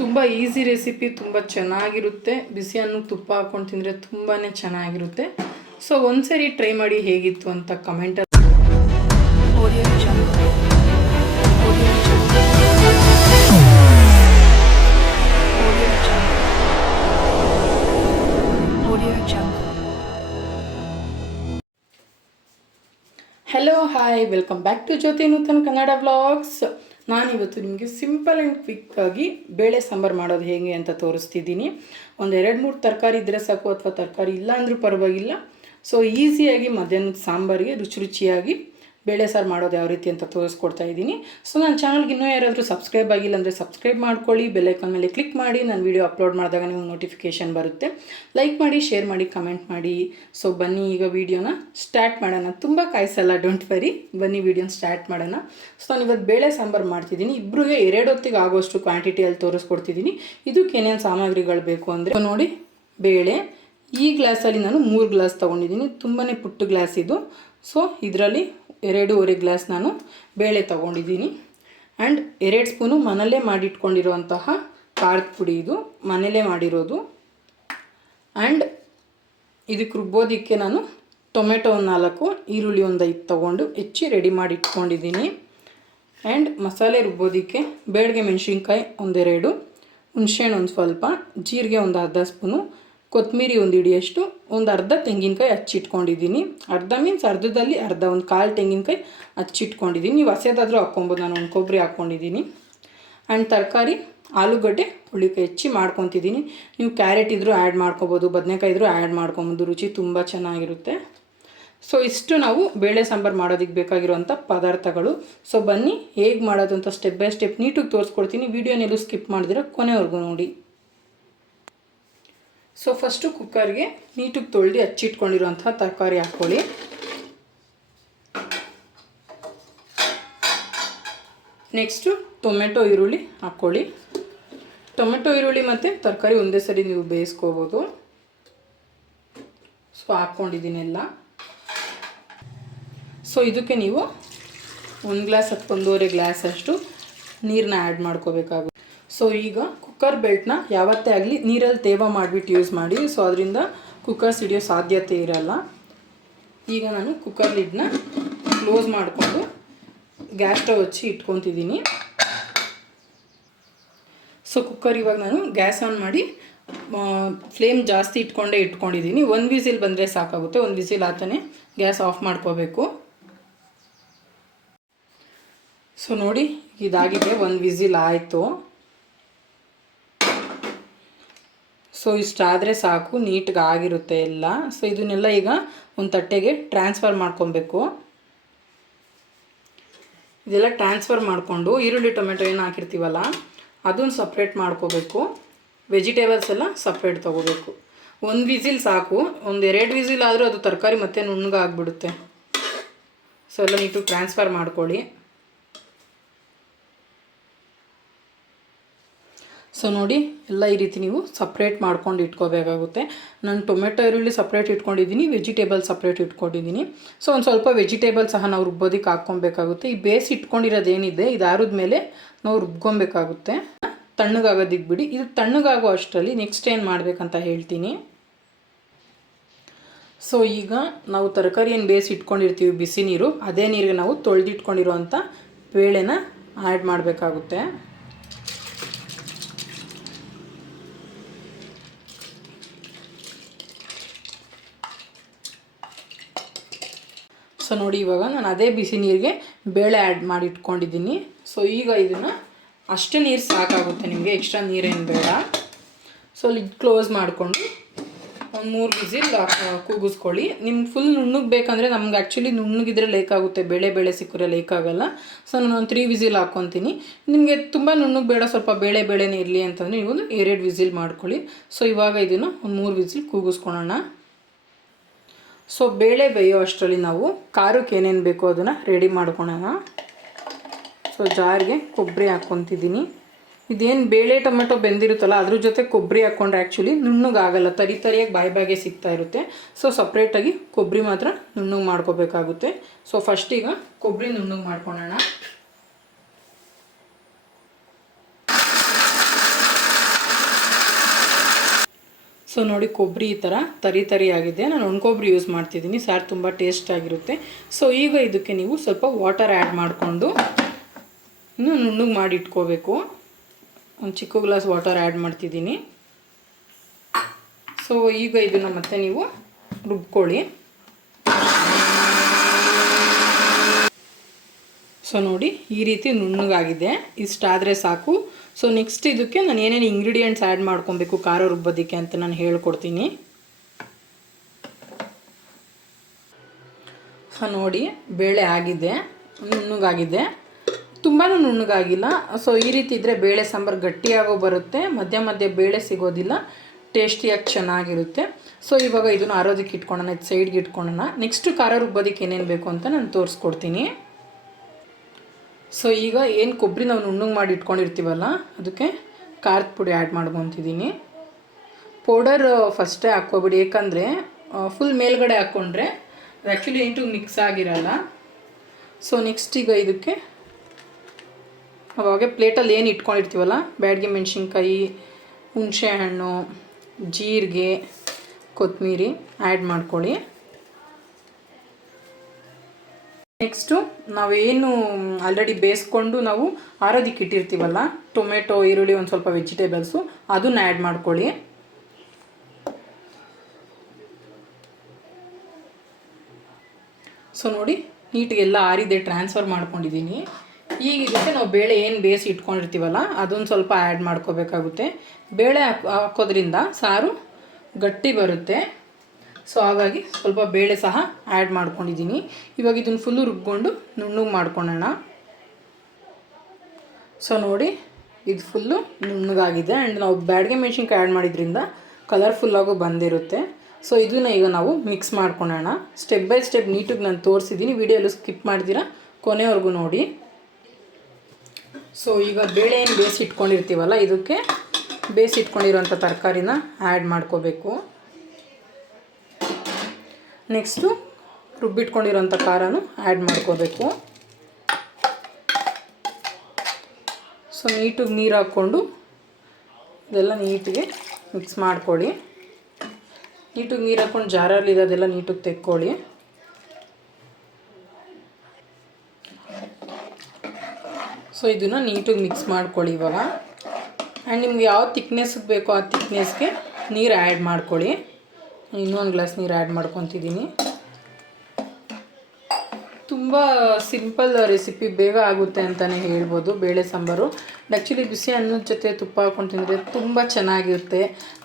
ತುಂಬ easy recipe, ತುಂಬ ಚೆನ್ನಾಗಿರುತ್ತೆ. ಬಿಸಿ ಅನ್ನ ತುಪ್ಪ ಹಾಕ್ಕೊಂಡು ತಿಂದರೆ ತುಂಬಾ ಚೆನ್ನಾಗಿರುತ್ತೆ. ಸೊ ಒಂದ್ಸರಿ ಟ್ರೈ ಮಾಡಿ ಹೇಗಿತ್ತು ಅಂತ ಕಮೆಂಟಲ್ಲಿ. Hello hi, welcome back to Jyothi Nutan Kannada vlogs. ನಾನಿವತ್ತು ನಿಮಗೆ ಸಿಂಪಲ್ ಆ್ಯಂಡ್ ಕ್ವಿಕ್ಕಾಗಿ ಬೇಳೆ ಸಾಂಬಾರು ಮಾಡೋದು ಹೇಗೆ ಅಂತ ತೋರಿಸ್ತಿದ್ದೀನಿ. ಒಂದು 2-3 ತರಕಾರಿ ಇದ್ದರೆ ಸಾಕು, ಅಥವಾ ತರಕಾರಿ ಇಲ್ಲ ಅಂದರೂ ಪರವಾಗಿಲ್ಲ. ಸೊ ಈಸಿಯಾಗಿ ಮಧ್ಯಾಹ್ನದ ಸಾಂಬಾರಿಗೆ ರುಚಿಯಾಗಿ ಬೇಳೆ ಸಾರು ಮಾಡೋದು ಯಾವ ರೀತಿ ಅಂತ ತೋರಿಸ್ಕೊಡ್ತಾ ಇದ್ದೀನಿ. ಸೊ ನನ್ನ ಚಾನಲ್ಗೆ ಇನ್ನೂ ಯಾರಾದರೂ ಸಬ್ಸ್ಕ್ರೈಬ್ ಆಗಿಲ್ಲ ಅಂದರೆ ಸಬ್ಸ್ಕ್ರೈಬ್ ಮಾಡ್ಕೊಳ್ಳಿ. ಬೆಲ್ ಐಕಾನ್ ಮೇಲೆ ಕ್ಲಿಕ್ ಮಾಡಿ. ನಾನು ವೀಡಿಯೋ ಅಪ್ಲೋಡ್ ಮಾಡಿದಾಗ ನಿಮಗೆ ನೋಟಿಫಿಕೇಷನ್ ಬರುತ್ತೆ. ಲೈಕ್ ಮಾಡಿ, ಶೇರ್ ಮಾಡಿ, ಕಮೆಂಟ್ ಮಾಡಿ. ಸೊ ಬನ್ನಿ ಈಗ ವೀಡಿಯೋನ ಸ್ಟಾರ್ಟ್ ಮಾಡೋಣ. ತುಂಬ ಕಾಯಿಸಲ್ಲ, ಡೋಂಟ್ ವರಿ. ಬನ್ನಿ ವೀಡಿಯೋನ ಸ್ಟಾರ್ಟ್ ಮಾಡೋಣ. ಸೊ ನಾನು ಇವತ್ತು ಬೇಳೆ ಸಾಂಬಾರು ಮಾಡ್ತಿದ್ದೀನಿ. ಇಬ್ಬರಿಗೆ 2 ಹೊತ್ತಿಗೆ ಆಗೋಷ್ಟು ಕ್ವಾಂಟಿಟಿಯಲ್ಲಿ ತೋರಿಸ್ಕೊಡ್ತಿದ್ದೀನಿ. ಇದಕ್ಕೆ ಏನೇನು ಸಾಮಗ್ರಿಗಳು ಬೇಕು ಅಂದರೆ ನೋಡಿ, ಬೇಳೆ ಈ ಗ್ಲಾಸಲ್ಲಿ ನಾನು 3 ಗ್ಲಾಸ್ ತೊಗೊಂಡಿದ್ದೀನಿ. ತುಂಬಾ ಪುಟ್ಟ ಗ್ಲಾಸ್ ಇದು. ಸೊ ಇದರಲ್ಲಿ 2.5 ಗ್ಲಾಸ್ ನಾನು ಬೇಳೆ ತೊಗೊಂಡಿದ್ದೀನಿ. ಆ್ಯಂಡ್ 2 ಸ್ಪೂನು ಮನೆಯಲ್ಲೇ ಮಾಡಿಟ್ಕೊಂಡಿರುವಂತಹ ಖಾರದ ಪುಡಿ, ಇದು ಮನೆಯಲ್ಲೇ ಮಾಡಿರೋದು. ಆ್ಯಂಡ್ ಇದಕ್ಕೆ ರುಬ್ಬೋದಕ್ಕೆ ನಾನು ಟೊಮೆಟೊ 4, ಈರುಳ್ಳಿ 5 ತೊಗೊಂಡು ಹೆಚ್ಚಿ ರೆಡಿ ಮಾಡಿ ಇಟ್ಕೊಂಡಿದ್ದೀನಿ. ಆ್ಯಂಡ್ ಮಸಾಲೆ ರುಬ್ಬೋದಕ್ಕೆ ಬೇಳೆಗೆ ಮೆಣಸಿನ್ಕಾಯಿ 1-2, ಹುಣಸೆಹಣ್ಣು ಸ್ವಲ್ಪ, ಜೀರಿಗೆ ಅರ್ಧ ಸ್ಪೂನು, ಕೊತ್ತಂಬರಿ 1 ಹಿಡಿಯಷ್ಟು, ಅರ್ಧ ತೆಂಗಿನಕಾಯಿ ಹಚ್ಚಿಟ್ಕೊಂಡಿದ್ದೀನಿ. ಅರ್ಧ ಮೀನ್ಸ್ ಅರ್ಧದಲ್ಲಿ ಅರ್ಧ, 1/4 ತೆಂಗಿನಕಾಯಿ ಹಚ್ಚಿಟ್ಕೊಂಡಿದ್ದೀನಿ. ನೀವು ಹಸಿದಾದರೂ ಹಾಕ್ಕೊಬೋದು. ನಾನು 1 ಕೊಬ್ಬರಿ ಹಾಕ್ಕೊಂಡಿದ್ದೀನಿ. ಆ್ಯಂಡ್ ತರಕಾರಿ ಆಲೂಗಡ್ಡೆ, ಹುಳಿಕಾಯಿ ಹೆಚ್ಚಿ ಮಾಡ್ಕೊತಿದ್ದೀನಿ. ನೀವು ಕ್ಯಾರೆಟ್ ಇದ್ದರೂ ಆ್ಯಡ್ ಮಾಡ್ಕೊಬೋದು, ಬದನೆಕಾಯಿ ಇದ್ದರೂ ಆ್ಯಡ್ ಮಾಡ್ಕೊಬೋದು. ರುಚಿ ತುಂಬ ಚೆನ್ನಾಗಿರುತ್ತೆ. ಸೊ ಇಷ್ಟು ನಾವು ಬೇಳೆ ಸಾಂಬಾರು ಮಾಡೋದಕ್ಕೆ ಬೇಕಾಗಿರುವಂಥ ಪದಾರ್ಥಗಳು. ಸೊ ಬನ್ನಿ ಹೇಗೆ ಮಾಡೋದು ಅಂತ ಸ್ಟೆಪ್ ಬೈ ಸ್ಟೆಪ್ ನೀಟಾಗಿ ತೋರಿಸ್ಕೊಡ್ತೀನಿ. ವೀಡಿಯೋನೆಲ್ಲೂ ಸ್ಕಿಪ್ ಮಾಡಿದ್ರೆ ಕೊನೆವರೆಗೂ ನೋಡಿ. ಸೊ ಫಸ್ಟು ಕುಕ್ಕರ್ಗೆ ನೀಟಾಗಿ ತೊಳೆದು ಹಚ್ಚಿಟ್ಕೊಂಡಿರುವಂಥ ತರಕಾರಿ ಹಾಕ್ಕೊಳ್ಳಿ. ನೆಕ್ಸ್ಟು ಟೊಮೆಟೊ, ಈರುಳ್ಳಿ ಹಾಕ್ಕೊಳ್ಳಿ. ಟೊಮೆಟೊ, ಈರುಳ್ಳಿ ಮತ್ತು ತರಕಾರಿ ಒಂದೇ ಸರಿ ನೀವು ಬೇಯಿಸ್ಕೋಬೋದು. ಸೊ ಹಾಕ್ಕೊಂಡಿದ್ದೀನಿ ಎಲ್ಲ. ಸೊ ಇದಕ್ಕೆ ನೀವು 1 ಗ್ಲಾಸ್ ಅಥವಾ 1.5 ಗ್ಲಾಸ್ ಅಷ್ಟು ನೀರನ್ನ ಆ್ಯಡ್ ಮಾಡ್ಕೋಬೇಕಾಗುತ್ತೆ. ಸೊ ಈಗ ಕುಕ್ಕರ್ ಬೆಲ್ಟ್ನ ಯಾವತ್ತೇ ಆಗಲಿ ನೀರಲ್ಲಿ ತೇವ ಮಾಡಿಬಿಟ್ಟು ಯೂಸ್ ಮಾಡಿ. ಸೊ ಅದರಿಂದ ಕುಕ್ಕರ್ ಸಿಡಿಯೋ ಸಾಧ್ಯತೆ ಇರಲ್ಲ. ಈಗ ನಾನು ಕುಕ್ಕರ್ ಲಿಡ್ನ ಕ್ಲೋಸ್ ಮಾಡಿಕೊಂಡು ಗ್ಯಾಸ್ ಸ್ಟವ್ ಹಚ್ಚಿ ಇಟ್ಕೊತಿದ್ದೀನಿ. ಸೊ ಕುಕ್ಕರ್ ಇವಾಗ ನಾನು ಗ್ಯಾಸ್ ಆನ್ ಮಾಡಿ ಫ್ಲೇಮ್ ಜಾಸ್ತಿ ಇಟ್ಕೊಂಡಿದ್ದೀನಿ. 1 ವಿಸಿಲ್ ಬಂದರೆ ಸಾಕಾಗುತ್ತೆ. 1 ವಿಸಿಲ್ ಆತನೇ ಗ್ಯಾಸ್ ಆಫ್ ಮಾಡ್ಕೋಬೇಕು. ಸೊ ನೋಡಿ, ಇದಾಗಿದೆ, 1 ವಿಸಿಲ್ ಆಯಿತು. ಸೊ ಇಷ್ಟಾದರೆ ಸಾಕು, ನೀಟ್ಗೆ ಆಗಿರುತ್ತೆ ಎಲ್ಲ. ಸೊ ಇದನ್ನೆಲ್ಲ ಈಗ ಒಂದು ತಟ್ಟೆಗೆ ಟ್ರಾನ್ಸ್ಫರ್ ಮಾಡ್ಕೊಬೇಕು. ಇದೆಲ್ಲ ಟ್ರಾನ್ಸ್ಫರ್ ಮಾಡಿಕೊಂಡು ಈರುಳ್ಳಿ ಟೊಮೆಟೊ ಏನು ಹಾಕಿರ್ತೀವಲ್ಲ ಅದನ್ನು ಸಪ್ರೇಟ್ ಮಾಡ್ಕೋಬೇಕು. ವೆಜಿಟೇಬಲ್ಸ್ ಎಲ್ಲ ಸಪ್ರೇಟ್ ತೊಗೋಬೇಕು. 1 ವಿಸಿಲ್ ಸಾಕು. 1-2 ವಿಸಿಲ್ ಆದರೂ ಅದು ತರಕಾರಿ ಮತ್ತೆ ನುಣ್ಣಗಾಗ್ಬಿಡುತ್ತೆ. ಸೊ ಎಲ್ಲ ನೀಟಾಗಿ ಟ್ರಾನ್ಸ್ಫರ್ ಮಾಡ್ಕೊಳ್ಳಿ. ಸೊ ನೋಡಿ, ಎಲ್ಲ ಈ ರೀತಿ ನೀವು ಸಪ್ರೇಟ್ ಮಾಡ್ಕೊಂಡು ಇಟ್ಕೋಬೇಕಾಗುತ್ತೆ. ನಾನು ಟೊಮೆಟೊ, ಈರುಳ್ಳಿ ಸಪ್ರೇಟ್ ಇಟ್ಕೊಂಡಿದ್ದೀನಿ, ವೆಜಿಟೇಬಲ್ ಸಪ್ರೇಟ್ ಇಟ್ಕೊಂಡಿದ್ದೀನಿ. ಸೊ ಒಂದು ಸ್ವಲ್ಪ ವೆಜಿಟೇಬಲ್ ಸಹ ನಾವು ರುಬ್ಬೋದಕ್ಕೆ ಹಾಕ್ಕೊಬೇಕಾಗುತ್ತೆ. ಈ ಬೇಯಿಸಿ ಇಟ್ಕೊಂಡಿರೋದೇನಿದೆ ಇದಾರದ ಮೇಲೆ ನಾವು ರುಬ್ಕೊಬೇಕಾಗುತ್ತೆ. ತಣ್ಣಗಾಗೋದಕ್ಕೆ ಬಿಡಿ. ಇದು ತಣ್ಣಗಾಗೋ ಅಷ್ಟರಲ್ಲಿ ನೆಕ್ಸ್ಟ್ ಏನು ಮಾಡಬೇಕಂತ ಹೇಳ್ತೀನಿ. ಸೊ ಈಗ ನಾವು ತರಕಾರಿ ಏನು ಬೇಯಿಸಿ ಇಟ್ಕೊಂಡಿರ್ತೀವಿ, ಬಿಸಿ ನೀರು, ಅದೇ ನೀರಿಗೆ ನಾವು ತೊಳೆದಿಟ್ಕೊಂಡಿರುವಂಥ ಬೇಳೆನ ಆ್ಯಡ್ ಮಾಡಬೇಕಾಗುತ್ತೆ. ಸೊ ನೋಡಿ, ಇವಾಗ ನಾನು ಅದೇ ಬಿಸಿ ನೀರಿಗೆ ಬೇಳೆ ಆ್ಯಡ್ ಮಾಡಿ ಇಟ್ಕೊಂಡಿದ್ದೀನಿ. ಸೊ ಈಗ ಇದನ್ನು ಅಷ್ಟೇ ನೀರು ಸಾಕಾಗುತ್ತೆ ನಿಮಗೆ, ಎಕ್ಸ್ಟ್ರಾ ನೀರೇನು ಬೇಡ. ಸೊ ಲಿಡ್ ಕ್ಲೋಸ್ ಮಾಡಿಕೊಂಡು 1-3 ವಿಸಿಲ್ ಕೂಗಿಸ್ಕೊಳ್ಳಿ. ನಿಮ್ಗೆ ಫುಲ್ ನುಣ್ಣಗೆ ಬೇಕಂದರೆ, ನಮ್ಗೆ ಆ್ಯಕ್ಚುಲಿ ನುಣ್ಣಗಿದ್ರೆ ಲೇಕಾಗುತ್ತೆ, ಬೇಳೆ ಸಿಕ್ಕರೆ ಲೇಕಾಗಲ್ಲ. ಸೊ ನಾನು 3 ವಿಸಿಲ್ ಹಾಕ್ಕೊತೀನಿ. ನಿಮಗೆ ತುಂಬ ನುಣ್ಣಗೆ ಬೇಡ, ಸ್ವಲ್ಪ ಬೇಳೆನೇ ಇರಲಿ ಅಂತಂದರೆ ನೀವು 2 ವಿಸಿಲ್ ಮಾಡ್ಕೊಳ್ಳಿ. ಸೊ ಇವಾಗ ಇದನ್ನು 3 ವಿಸಿಲ್ ಕೂಗಿಸ್ಕೊಳ್ಳೋಣ. ಸೊ ಬೇಳೆ ಬೇಯೋ ಅಷ್ಟರಲ್ಲಿ ನಾವು ಖಾರಕ್ಕೆ ಏನೇನು ಬೇಕೋ ಅದನ್ನು ರೆಡಿ ಮಾಡ್ಕೊಳ್ಳೋಣ. ಸೊ ಜಾರಿಗೆ ಕೊಬ್ಬರಿ ಹಾಕ್ಕೊತಿದ್ದೀನಿ. ಇದೇನು ಬೇಳೆ ಟೊಮೆಟೊ ಬೆಂದಿರುತ್ತಲ್ಲ ಅದ್ರ ಜೊತೆ ಕೊಬ್ಬರಿ ಹಾಕ್ಕೊಂಡ್ರೆ ಆ್ಯಕ್ಚುಲಿ ನುಣ್ಣಗಾಗಲ್ಲ, ತರಿಯಾಗಿ ಬಾಯಿ ಸಿಗ್ತಾ ಇರುತ್ತೆ. ಸೊ ಸಪ್ರೇಟಾಗಿ ಕೊಬ್ಬರಿ ಮಾತ್ರ ನುಣ್ಣಗೆ ಮಾಡ್ಕೋಬೇಕಾಗುತ್ತೆ. ಸೊ ಫಸ್ಟೀಗ ಕೊಬ್ಬರಿ ನುಣ್ಣಗೆ ಮಾಡ್ಕೊಳ್ಳೋಣ. ಸೊ ನೋಡಿ ಕೊಬ್ಬರಿ ಈ ಥರ ತರಿ ಆಗಿದೆ. ನಾನು ಒಣಕೊಬ್ಬರಿ ಯೂಸ್ ಮಾಡ್ತಿದ್ದೀನಿ, ಸಾರು ತುಂಬ ಟೇಸ್ಟಾಗಿರುತ್ತೆ. ಸೊ ಈಗ ಇದಕ್ಕೆ ನೀವು ಸ್ವಲ್ಪ ವಾಟರ್ ಆ್ಯಡ್ ಮಾಡಿಕೊಂಡು ಇನ್ನು ನುಣ್ಣಗೆ ಮಾಡಿ ಇಟ್ಕೋಬೇಕು. ಒಂದು ಚಿಕ್ಕ ಗ್ಲಾಸ್ ವಾಟರ್ ಆ್ಯಡ್ ಮಾಡ್ತಿದ್ದೀನಿ. ಸೊ ಈಗ ಇದನ್ನು ಮತ್ತೆ ನೀವು ರುಬ್ಕೊಳ್ಳಿ. ಸೊ ನೋಡಿ ಈ ರೀತಿ ನುಣ್ಣಗಾಗಿದೆ, ಇಷ್ಟಾದರೆ ಸಾಕು. ಸೊ ನೆಕ್ಸ್ಟ್ ಇದಕ್ಕೆ ನಾನು ಏನೇನು ಇಂಗ್ರೀಡಿಯೆಂಟ್ಸ್ ಆ್ಯಡ್ ಮಾಡ್ಕೊಬೇಕು ಖಾರ ರುಬ್ಬೋದಕ್ಕೆ ಅಂತ ನಾನು ಹೇಳ್ಕೊಡ್ತೀನಿ. ಸೊ ನೋಡಿ ಬೇಳೆ ಆಗಿದೆ, ನುಣ್ಣಗಾಗಿದೆ, ತುಂಬಾ ನುಣ್ಣಗಾಗಿಲ್ಲ. ಸೊ ಈ ರೀತಿ ಇದ್ದರೆ ಬೇಳೆ ಸಾಂಬಾರು ಗಟ್ಟಿಯಾಗೋ ಬರುತ್ತೆ, ಮಧ್ಯ ಮಧ್ಯೆ ಬೇಳೆ ಸಿಗೋದಿಲ್ಲ, ಟೇಸ್ಟಿಯಾಗಿ ಚೆನ್ನಾಗಿರುತ್ತೆ. ಸೊ ಇವಾಗ ಇದನ್ನು ಆರೋದಕ್ಕೆ ಇಟ್ಕೊಳ್ಳೋಣ, ಇದು ಸೈಡ್ಗೆ ಇಟ್ಕೊಳ್ಳೋಣ. ನೆಕ್ಸ್ಟು ಖಾರ ರುಬ್ಬೋದಕ್ಕೆ ಏನೇನು ಬೇಕು ಅಂತ ನಾನು ತೋರಿಸ್ಕೊಡ್ತೀನಿ. ಸೊ ಈಗ ಏನು ಕೊಬ್ಬರಿ ನಾವು ನುಣ್ಣಗೆ ಮಾಡಿ ಇಟ್ಕೊಂಡಿರ್ತೀವಲ್ಲ ಅದಕ್ಕೆ ಖಾರದ ಪುಡಿ ಆ್ಯಡ್ ಮಾಡ್ಕೊತಿದ್ದೀನಿ. ಪೌಡರ್ ಫಸ್ಟೇ ಹಾಕ್ಕೊಬಿಡಿ, ಏಕೆಂದರೆ ಫುಲ್ ಮೇಲ್ಗಡೆ ಹಾಕ್ಕೊಂಡ್ರೆ ಅದು ಆ್ಯಕ್ಚುಲಿ ನೀಟಾಗಿ ಮಿಕ್ಸ್ ಆಗಿರಲ್ಲ. ಸೊ ನೆಕ್ಸ್ಟ್ ಈಗ ಇದಕ್ಕೆ ಅವಾಗೆ ಪ್ಲೇಟಲ್ಲಿ ಏನು ಇಟ್ಕೊಂಡಿರ್ತೀವಲ್ಲ, ಬ್ಯಾಡಗಿ ಮೆಣಸಿನ್ಕಾಯಿ, ಹುಣಸೆಹಣ್ಣು, ಜೀರಿಗೆ, ಕೊತ್ತಂಬರಿ ಆ್ಯಡ್ ಮಾಡ್ಕೊಳ್ಳಿ. ನೆಕ್ಸ್ಟು ನಾವೇನು ಆಲ್ರೆಡಿ ಬೇಯಿಸ್ಕೊಂಡು ನಾವು ಆರೋದಕ್ಕೆ ಇಟ್ಟಿರ್ತೀವಲ್ಲ, ಟೊಮೆಟೊ, ಈರುಳ್ಳಿ, ಒಂದು ಸ್ವಲ್ಪ ವೆಜಿಟೇಬಲ್ಸು, ಅದನ್ನು ಆ್ಯಡ್ ಮಾಡ್ಕೊಳ್ಳಿ. ಸೊ ನೋಡಿ ನೀಟಿಗೆ ಎಲ್ಲ ಆರಿದೆ, ಟ್ರಾನ್ಸ್ಫರ್ ಮಾಡ್ಕೊಂಡಿದ್ದೀನಿ. ಈಗ ಇದಕ್ಕೆ ನಾವು ಬೇಳೆ ಏನು ಬೇಯಿಸಿ ಇಟ್ಕೊಂಡಿರ್ತೀವಲ್ಲ ಅದೊಂದು ಸ್ವಲ್ಪ ಆ್ಯಡ್ ಮಾಡ್ಕೋಬೇಕಾಗುತ್ತೆ. ಬೇಳೆ ಹಾಕೋದ್ರಿಂದ ಸಾರು ಗಟ್ಟಿ ಬರುತ್ತೆ. ಸೊ ಹಾಗಾಗಿ ಸ್ವಲ್ಪ ಬೇಳೆ ಸಹ ಆ್ಯಡ್ ಮಾಡ್ಕೊಂಡಿದ್ದೀನಿ. ಇವಾಗ ಇದನ್ನು ಫುಲ್ಲು ರುಬ್ಕೊಂಡು ನುಣ್ಣಗೆ ಮಾಡ್ಕೊಳ್ಳೋಣ. ಸೊ ನೋಡಿ ಇದು ಫುಲ್ಲು ನುಣ್ಣಗಾಗಿದೆ. ಆ್ಯಂಡ್ ನಾವು ಬ್ಯಾಡಗಿ ಮೆಣಸಿನ್ಕಾಯಿ ಆ್ಯಡ್ ಮಾಡಿದ್ರಿಂದ ಕಲರ್ಫುಲ್ಲಾಗೂ ಬಂದಿರುತ್ತೆ. ಸೊ ಇದನ್ನು ಈಗ ನಾವು ಮಿಕ್ಸ್ ಮಾಡ್ಕೊಳ್ಳೋಣ. ಸ್ಟೆಪ್ ಬೈ ಸ್ಟೆಪ್ ನೀಟಾಗಿ ನಾನು ತೋರಿಸಿದ್ದೀನಿ, ವಿಡಿಯೋಲ್ಲೂ ಸ್ಕಿಪ್ ಮಾಡ್ತೀರಾ, ಕೊನೆವರೆಗೂ ನೋಡಿ. ಸೊ ಈಗ ಬೇಳೆ ಏನು ಬೇಯಿಸಿ ಇಟ್ಕೊಂಡಿರ್ತೀವಲ್ಲ ಇದಕ್ಕೆ ಬೇಯಿಸಿ ಇಟ್ಕೊಂಡಿರೋಂಥ ತರಕಾರಿನ ಆ್ಯಡ್ ಮಾಡ್ಕೋಬೇಕು. ನೆಕ್ಸ್ಟು ರುಬ್ಬಿಟ್ಕೊಂಡಿರೋಂಥ ಖಾರನೂ ಆ್ಯಡ್ ಮಾಡ್ಕೋಬೇಕು. ಸೊ ನೀಟಾಗಿ ನೀರು ಹಾಕ್ಕೊಂಡು ಇದೆಲ್ಲ ನೀಟಿಗೆ ಮಿಕ್ಸ್ ಮಾಡ್ಕೊಳ್ಳಿ. ನೀಟಾಗಿ ನೀರು ಹಾಕ್ಕೊಂಡು ಜಾರಲ್ಲಿ ಅದೆಲ್ಲ ನೀಟಾಗಿ ತೆಕ್ಕೊಳ್ಳಿ. ಸೊ ಇದನ್ನು ನೀಟಾಗಿ ಮಿಕ್ಸ್ ಮಾಡ್ಕೊಳ್ಳಿ ಇವಾಗ. ಆ್ಯಂಡ್ ನಿಮ್ಗೆ ಯಾವ ತಿಕ್ನೆಸ್ಗೆ ಬೇಕೋ ಆ ತಿಕ್ನೆಸ್ಗೆ ನೀರು ಆ್ಯಡ್ ಮಾಡ್ಕೊಳ್ಳಿ. ಇನ್ನೊಂದು ಗ್ಲಾಸ್ ನೀರು ಆ್ಯಡ್ ಮಾಡ್ಕೊತಿದ್ದೀನಿ. ತುಂಬ ಸಿಂಪಲ್ ರೆಸಿಪಿ, ಬೇಗ ಆಗುತ್ತೆ ಅಂತಲೇ ಹೇಳ್ಬೋದು ಬೇಳೆ ಸಾಂಬಾರು. ಆ್ಯಕ್ಚುಲಿ ಬಿಸಿ ಅನ್ನದ ಜೊತೆ ತುಪ್ಪ ಹಾಕ್ಕೊಂಡು ತಿಂದರೆ ತುಂಬ ಚೆನ್ನಾಗಿರುತ್ತೆ.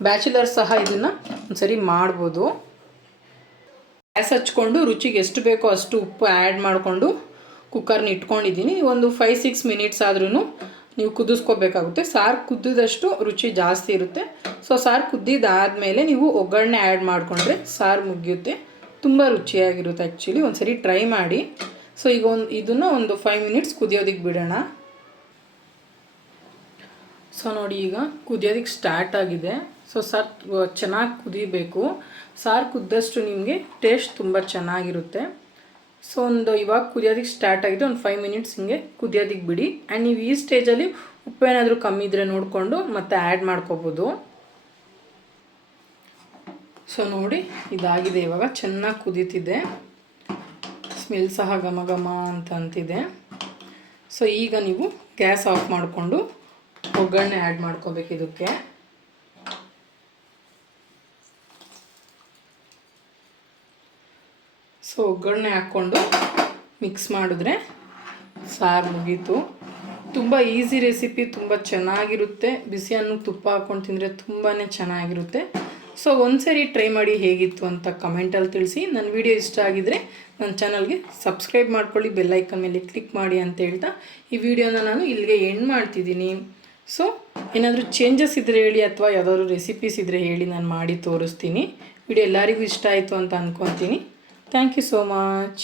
ಬ್ಯಾಚುಲರ್ಸ್ ಸಹ ಇದನ್ನು ಒಂದ್ಸರಿ ಮಾಡ್ಬೋದು. ಗ್ಯಾಸ್ ಹಚ್ಕೊಂಡು ರುಚಿಗೆ ಎಷ್ಟು ಬೇಕೋ ಅಷ್ಟು ಉಪ್ಪು ಆ್ಯಡ್ ಮಾಡಿಕೊಂಡು ಕುಕ್ಕರ್ನ ಇಟ್ಕೊಂಡಿದ್ದೀನಿ. ಒಂದು 5-6 ಮಿನಿಟ್ಸ್ ಆದ್ರೂ ನೀವು ಕುದಿಸ್ಕೋಬೇಕಾಗುತ್ತೆ. ಸಾರು ಕುದ್ದಿದಷ್ಟು ರುಚಿ ಜಾಸ್ತಿ ಇರುತ್ತೆ. ಸೊ ಸಾರು ಕುದ್ದಿದ್ದಾದಮೇಲೆ ನೀವು ಒಗ್ಗರಣೆ ಆ್ಯಡ್ ಮಾಡಿಕೊಂಡ್ರೆ ಸಾರು ಮುಗಿಯುತ್ತೆ, ತುಂಬ ರುಚಿಯಾಗಿರುತ್ತೆ. ಆ್ಯಕ್ಚುಲಿ ಒಂದು ಸರಿ ಟ್ರೈ ಮಾಡಿ. ಸೊ ಈಗ ಇದನ್ನು ಒಂದು 5 ಮಿನಿಟ್ಸ್ ಕುದಿಯೋದಕ್ಕೆ ಬಿಡೋಣ. ಸೊ ನೋಡಿ ಈಗ ಕುದಿಯೋದಕ್ಕೆ ಸ್ಟಾರ್ಟ್ ಆಗಿದೆ. ಸೊ ಸಾರು ಚೆನ್ನಾಗಿ ಕುದಿಬೇಕು. ಸಾರು ಕುದ್ದಷ್ಟು ನಿಮಗೆ ಟೇಸ್ಟ್ ತುಂಬ ಚೆನ್ನಾಗಿರುತ್ತೆ. ಸೊ ಇವಾಗ ಕುದಿಯೋದಕ್ಕೆ ಸ್ಟಾರ್ಟ್ ಆಗಿದೆ. ಒಂದು 5 ಮಿನಿಟ್ಸ್ ಹಿಂಗೆ ಕುದಿಯೋದಕ್ಕೆ ಬಿಡಿ. ಆ್ಯಂಡ್ ನೀವು ಈ ಸ್ಟೇಜಲ್ಲಿ ಉಪ್ಪೇನಾದರೂ ಕಮ್ಮಿ ಇದ್ದರೆ ನೋಡಿಕೊಂಡು ಮತ್ತೆ ಆ್ಯಡ್ ಮಾಡ್ಕೋಬೋದು. ಸೊ ನೋಡಿ ಇದಾಗಿದೆ, ಇವಾಗ ಚೆನ್ನಾಗಿ ಕುದೀತಿದೆ, ಸ್ಮೆಲ್ ಸಹ ಘಮ ಘಮ ಅಂತ ಅಂತಿದೆ. ಸೊ ಈಗ ನೀವು ಗ್ಯಾಸ್ ಆಫ್ ಮಾಡಿಕೊಂಡು ಒಗ್ಗರಣೆ ಆ್ಯಡ್ ಮಾಡ್ಕೋಬೇಕು ಇದಕ್ಕೆ. ಸೊ ಒಗ್ಗರಣೆ ಹಾಕ್ಕೊಂಡು ಮಿಕ್ಸ್ ಮಾಡಿದ್ರೆ ಸಾರು ಮುಗೀತು. ತುಂಬ ಈಸಿ ರೆಸಿಪಿ, ತುಂಬ ಚೆನ್ನಾಗಿರುತ್ತೆ. ಬಿಸಿ ಅನ್ನ ತುಪ್ಪ ಹಾಕ್ಕೊಂಡು ತಿಂದರೆ ತುಂಬಾ ಚೆನ್ನಾಗಿರುತ್ತೆ. ಸೊ ಒಂದ್ಸರಿ ಟ್ರೈ ಮಾಡಿ ಹೇಗಿತ್ತು ಅಂತ ಕಮೆಂಟಲ್ಲಿ ತಿಳಿಸಿ. ನನ್ನ ವಿಡಿಯೋ ಇಷ್ಟ ಆಗಿದರೆ ನನ್ನ ಚಾನಲ್ಗೆ ಸಬ್ಸ್ಕ್ರೈಬ್ ಮಾಡ್ಕೊಳ್ಳಿ, ಬೆಲ್ಲೈಕನ್ ಮೇಲೆ ಕ್ಲಿಕ್ ಮಾಡಿ ಅಂತ ಹೇಳ್ತಾ ಈ ವಿಡಿಯೋನ ನಾನು ಇಲ್ಲಿಗೆ ಎಂಡ್ ಮಾಡ್ತಿದ್ದೀನಿ. ಸೊ ಏನಾದರೂ ಚೇಂಜಸ್ ಇದ್ದರೆ ಹೇಳಿ, ಅಥವಾ ಯಾವುದಾದ್ರು ರೆಸಿಪೀಸ್ ಇದ್ದರೆ ಹೇಳಿ, ನಾನು ಮಾಡಿ ತೋರಿಸ್ತೀನಿ. ವಿಡಿಯೋ ಎಲ್ಲರಿಗೂ ಇಷ್ಟ ಆಯಿತು ಅಂತ ಅಂದ್ಕೊತೀನಿ. Thank you so much.